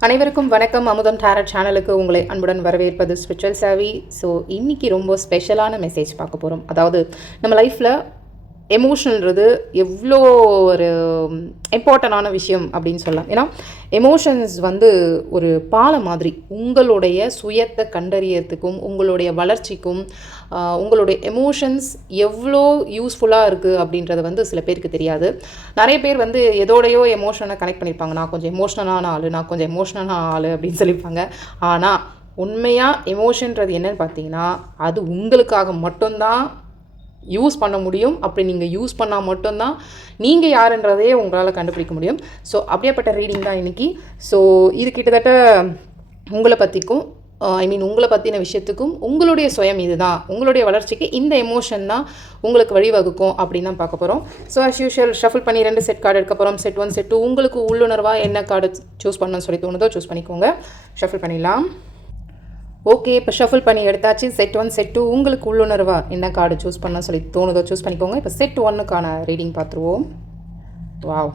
அனைவருக்கும் வணக்கம். அமுதம் டேரட் சேனலுக்கு உங்களை அன்புடன் வரவேற்பது ஸ்பிரிச்சுவல் சாவி ஸோ இன்றைக்கி ரொம்ப ஸ்பெஷலான மெசேஜ் பார்க்க போகிறோம் அதாவது நம்ம லைஃப்பில் எமோஷன்ன்றது எவ்வளோ ஒரு இம்பார்ட்டண்டான விஷயம் அப்படின்னு சொல்லலாம். ஏன்னா எமோஷன்ஸ் வந்து ஒரு பாலம் மாதிரி. உங்களுடைய சுயத்தை கண்டறியறதுக்கும் உங்களுடைய வளர்ச்சிக்கும் உங்களுடைய எமோஷன்ஸ் எவ்வளோ யூஸ்ஃபுல்லாக இருக்குது அப்படின்றது வந்து சில பேருக்கு தெரியாது. நிறைய பேர் வந்து எதோடையோ எமோஷனை கனெக்ட் பண்ணியிருப்பாங்க நான் கொஞ்சம் எமோஷனலான ஆள் நான் கொஞ்சம் எமோஷனலான ஆள் அப்படின்னு சொல்லியிருப்பாங்க ஆனால் உண்மையாக எமோஷன்றது என்னன்னு பார்த்தீங்கன்னா அது உங்களுக்காக மட்டும்தான் யூஸ் பண்ண முடியும். அப்படி நீங்கள் யூஸ் பண்ணால் மட்டும்தான் நீங்கள் யாருன்றதையே உங்களால் கண்டுபிடிக்க முடியும். ஸோ அப்படியேப்பட்ட ரீடிங் தான் இன்றைக்கி ஸோ இது கிட்டத்தட்ட உங்களை பற்றிக்கும் ஐ மீன் உங்களை பற்றின விஷயத்துக்கும் உங்களுடைய சுயம் இதுதான். உங்களுடைய வளர்ச்சிக்கு இந்த எமோஷன் தான் உங்களுக்கு வழிவகுக்கும் அப்படின்னு தான் பார்க்க போகிறோம் ஸோ அஸ் யூஷுவல் ஷஃபிள் பண்ணி ரெண்டு செட் கார்டு எடுக்க போகிறோம் செட் ஒன் செட் டூ உங்களுக்கு உள்ளுணர்வாக என்ன கார்டு சூஸ் பண்ணணும்னு சொல்லி தோணுதோ சூஸ் பண்ணிக்கோங்க. ஷஃபிள் பண்ணிடலாம். ஓகே இப்போ ஷஃபிள் பண்ணி எடுத்தாச்சு. செட் ஒன் செட் டூ உங்களுக்கு உள்ளுணர்வா? என்ன கார்டு சூஸ் பண்ண சொல்லி தோணுதோ சூஸ் பண்ணிக்கோங்க. இப்போ செட் ஒன்னுக்கான ரீடிங் பார்த்துருவோம். Wow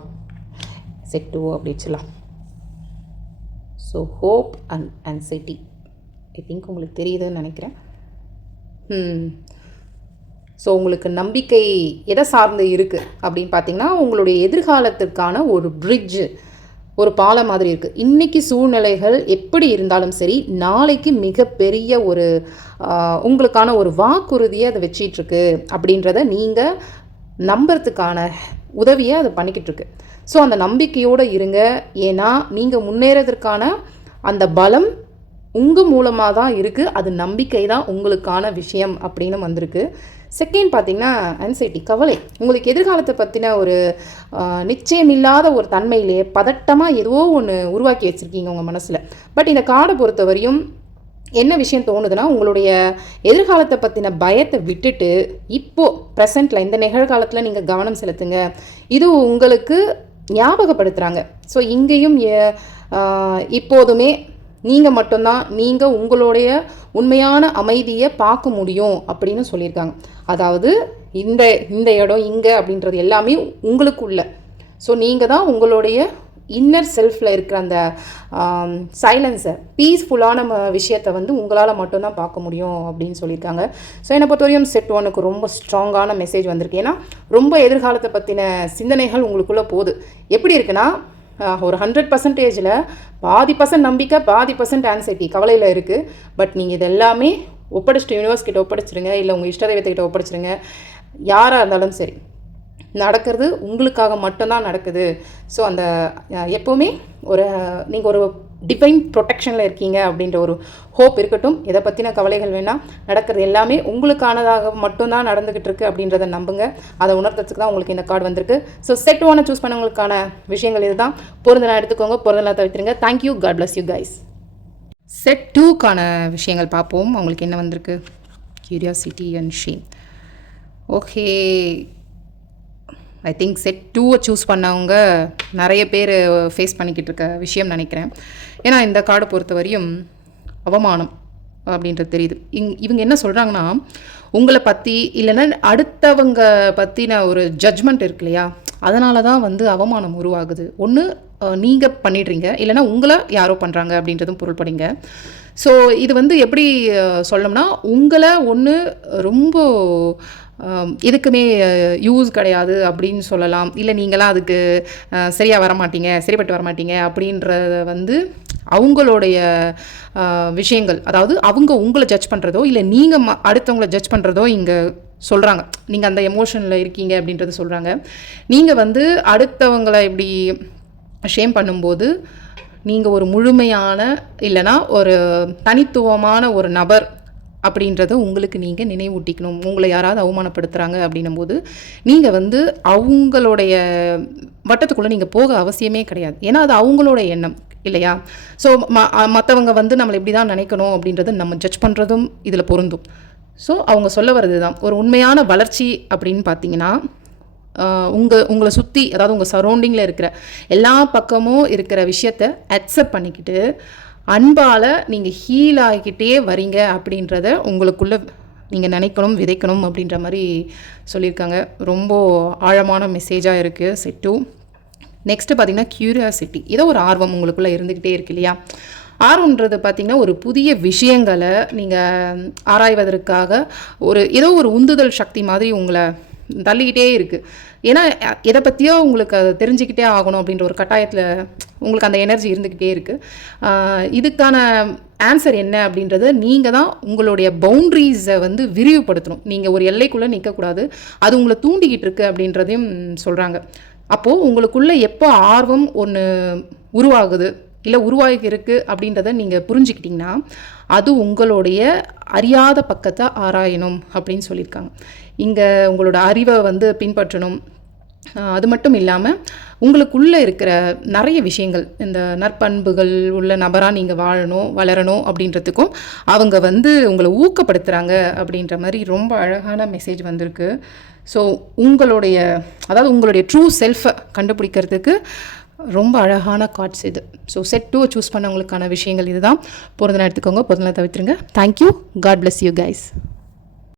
set two அப்படிச்சலாம் so hope and anxiety I think உங்களுக்கு தெரியுதுன்னு நினைக்கிறேன். Hmm. ஸோ உங்களுக்கு நம்பிக்கை எதை சார்ந்து இருக்குது அப்படின்னு பார்த்தீங்கன்னா உங்களுடைய எதிர்காலத்திற்கான ஒரு பிரிட்ஜு ஒரு பாலம் மாதிரி இருக்குது இன்றைக்கி சூழ்நிலைகள் எப்படி இருந்தாலும் சரி நாளைக்கு மிகப்பெரிய ஒரு உங்களுக்கான ஒரு வாக்குறுதியை அதை வச்சிட்ருக்கு அப்படின்றத நீங்கள் நம்புறதுக்கான உதவியை அதை பண்ணிக்கிட்டு இருக்கு ஸோ அந்த நம்பிக்கையோடு இருங்க. ஏன்னா நீங்கள் முன்னேறதற்கான அந்த பலம் உங்கள் மூலமாக தான் இருக்குது அது நம்பிக்கை தான் உங்களுக்கான விஷயம் அப்படின்னு வந்திருக்கு. செகண்ட் பார்த்திங்கன்னா அன்சைட்டி கவலை. உங்களுக்கு எதிர்காலத்தை பற்றின ஒரு நிச்சயமில்லாத ஒரு தன்மையிலே பதட்டமாக ஏதோ ஒன்று உருவாக்கி வச்சுருக்கீங்க உங்கள் மனசில். பட் இந்த கார்டை பொறுத்தவரையும் என்ன விஷயம் தோணுதுன்னா உங்களுடைய எதிர்காலத்தை பற்றின பயத்தை விட்டுட்டு இப்போது ப்ரெசண்ட்டில் இந்த நிகழ்காலத்தில் நீங்கள் கவனம் செலுத்துங்க. இது உங்களுக்கு ஞாபகப்படுத்துகிறாங்க ஸோ இங்கேயும் எ- இப்போதுமே நீங்கள் மட்டும்தான் நீங்கள் உங்களுடைய உண்மையான அமைதியை பார்க்க முடியும் அப்படின்னு சொல்லியிருக்காங்க. அதாவது இந்த இந்த இடம் இங்கே அப்படின்றது எல்லாமே உங்களுக்குள்ள. ஸோ நீங்கள் தான் உங்களுடைய இன்னர் செல்ஃபில் இருக்கிற அந்த சைலன்ஸை பீஸ்ஃபுல்லான விஷயத்தை வந்து உங்களால் மட்டும்தான் பார்க்க முடியும் அப்படின்னு சொல்லியிருக்காங்க. ஸோ என்னை பொறுத்தவரையும் செட் ஒனுக்கு ரொம்ப ஸ்ட்ராங்கான மெசேஜ் வந்திருக்கு. ஏன்னா ரொம்ப எதிர்காலத்தை பற்றின சிந்தனைகள் உங்களுக்குள்ளே போகுது. எப்படி இருக்குன்னா ஒரு ஹண்ட்ரட் பர்சன்டேஜில் பாதி பர்சன்ட் நம்பிக்கை பாதி பர்சன்ட் ஆன்சைட்டி கவலையில் இருக்குது பட் நீங்கள் இது எல்லாமே ஒப்படைச்சிட்டு யூனிவர்ஸ் கிட்ட ஒப்படைச்சிருங்க. இல்லை உங்கள் இஷ்ட தெய்வத்துக்கிட்ட ஒப்படைச்சிருங்க. யாராக இருந்தாலும் சரி. நடக்கிறது உங்களுக்காக மட்டும்தான் நடக்குது. ஸோ அந்த எப்போவுமே ஒரு நீங்கள் ஒரு டிவைன் ப்ரொடெக்ஷனில் இருக்கீங்க அப்படின்ற ஒரு ஹோப் இருக்கட்டும். இதை பற்றின கவலைகள் வேணால் நடக்கிறது எல்லாமே உங்களுக்கானதாக மட்டும்தான் நடந்துக்கிட்டு இருக்கு அப்படின்றத நம்புங்க. அதை உணர்த்துறதுக்கு தான் உங்களுக்கு இந்த கார்டு வந்திருக்கு. ஸோ செட் ஒன்று சூஸ் பண்ணவங்களுக்கான விஷயங்கள் இதுதான். பொருந்தலாம் எடுத்துக்கோங்க பொருந்தலாம் தவிர்த்துருங்க. Thank you God bless you guys set டூக்கான விஷயங்கள் பார்ப்போம். அவங்களுக்கு என்ன வந்திருக்கு? Curiosity and shame okay I think set டூவை சூஸ் பண்ணவங்க நிறைய பேர் ஃபேஸ் பண்ணிக்கிட்டு இருக்க விஷயம் நினைக்கிறேன். ஏன்னா இந்த கார்டை பொறுத்த வரையும் அவமானம் அப்படின்றது தெரியுது. இங் இவங்க என்ன சொல்கிறாங்கன்னா உங்களை பற்றி இல்லைன்னா அடுத்தவங்க பற்றின ஒரு ஜட்ஜ்மெண்ட் இருக்கு இல்லையா? அதனால தான் வந்து அவமானம் உருவாகுது. ஒன்று நீங்கள் பண்ணிடுறீங்க. இல்லைன்னா உங்களை யாரோ பண்ணுறாங்க அப்படின்றதும் பொருள்படுங்க. ஸோ இது வந்து எப்படி சொல்லணும்னா உங்களை ஒன்று ரொம்ப எதுக்குமே யூஸ் கிடையாது அப்படின்னு சொல்லலாம். இல்லை நீங்களாம் அதுக்கு சரியாக வரமாட்டீங்க வர மாட்டீங்க சரிப்பட்டு வர மாட்டீங்க அப்படின்றத வந்து அவங்களுடைய விஷயங்கள் அதாவது அவங்க உங்களை ஜட்ஜ் பண்ணுறதோ இல்லை நீங்கள் ம அடுத்தவங்கள ஜட்ஜ் பண்ணுறதோ இங்கே சொல்கிறாங்க நீங்கள் அந்த எமோஷனில் இருக்கீங்க அப்படின்றது சொல்கிறாங்க நீங்கள் வந்து அடுத்தவங்களை இப்படி ஷேம் பண்ணும்போது நீங்கள் ஒரு முழுமையான இல்லைன்னா ஒரு தனித்துவமான ஒரு நபர் அப்படின்றத உங்களுக்கு நீங்கள் நினைவூட்டிக்கணும். உங்களை யாராவது அவமானப்படுத்துகிறாங்க அப்படின்னும் போது நீங்கள் வந்து அவங்களுடைய வட்டத்துக்குள்ளே நீங்கள் போக அவசியமே கிடையாது. ஏன்னா அது அவங்களோட எண்ணம் இல்லையா? ஸோ ம மற்றவங்க வந்து நம்மளை இப்படி தான் நினைக்கணும் அப்படின்றத நம்ம ஜட்ஜ் பண்ணுறதும் இதில் பொருந்தும். ஸோ அவங்க சொல்ல வர்றது தான் ஒரு உண்மையான வளர்ச்சி அப்படின்னு பார்த்தீங்கன்னா உங்கள் உங்களை சுற்றி அதாவது உங்கள் சரௌண்டிங்கில் இருக்கிற எல்லா பக்கமும் இருக்கிற விஷயத்த அக்செப்ட் பண்ணிக்கிட்டு அன்பால் நீங்கள் ஹீல் ஆகிக்கிட்டே வரீங்க அப்படின்றத உங்களுக்குள்ள நீங்கள் நினைக்கணும் விதைக்கணும் அப்படின்ற மாதிரி சொல்லியிருக்காங்க. ரொம்ப ஆழமான மெசேஜாக இருக்குது செட்டு. நெக்ஸ்ட்டு பார்த்தீங்கன்னா க்யூரியாசிட்டி ஏதோ ஒரு ஆர்வம் உங்களுக்குள்ளே இருந்துக்கிட்டே இருக்கு இல்லையா? ஆர்வம்ன்றது பார்த்திங்கன்னா ஒரு புதிய விஷயங்களை நீங்கள் ஆராய்வதற்காக ஒரு ஏதோ ஒரு உந்துதல் சக்தி மாதிரி உங்களை தள்ளிக்கிட்டே இருக்குது ஏன்னா எதை பற்றியோ உங்களுக்கு அதை தெரிஞ்சுக்கிட்டே ஆகணும் அப்படின்ற ஒரு கட்டாயத்தில் உங்களுக்கு அந்த எனர்ஜி இருந்துக்கிட்டே இருக்குது இதுக்கான ஆன்சர் என்ன அப்படின்றத நீங்கள் தான் உங்களுடைய பவுண்ட்ரிஸை வந்து விரிவுபடுத்தணும். நீங்கள் ஒரு எல்லைக்குள்ளே நிற்கக்கூடாது அது உங்களை தூண்டிக்கிட்டு இருக்குது அப்படின்றதையும் சொல்கிறாங்க அப்போது உங்களுக்குள்ளே எப்போ ஆர்வம் ஒன்று உருவாகுது? இல்லை உருவாகியிருக்கு அப்படின்றத நீங்கள் புரிஞ்சுக்கிட்டிங்கன்னா அது உங்களுடைய அறியாத பக்கத்தை ஆராயணும் அப்படின்னு சொல்லியிருக்காங்க. இங்கே உங்களோட அறிவை வந்து பின்பற்றணும். அது மட்டும் இல்லாமல் உங்களுக்குள்ளே இருக்கிற நிறைய விஷயங்கள் இந்த நற்பண்புகள் உள்ள நபராக நீங்கள் வாழணும் வளரணும் அப்படின்றதுக்கும் அவங்க வந்து உங்களை ஊக்கப்படுத்துகிறாங்க அப்படின்ற மாதிரி ரொம்ப அழகான மெசேஜ் வந்திருக்கு. ஸோ உங்களுடைய அதாவது உங்களுடைய ட்ரூ செல்ஃபை கண்டுபிடிக்கிறதுக்கு ரொம்ப அழகான கார்ட்ஸ் இது. ஸோ செட் டூ சூஸ் பண்ணவங்களுக்கான விஷயங்கள் இதுதான். பொருந்தலாம் எடுத்துக்கோங்க பொருந்தலாம் தவிர்த்துருங்க. Thank you God bless you guys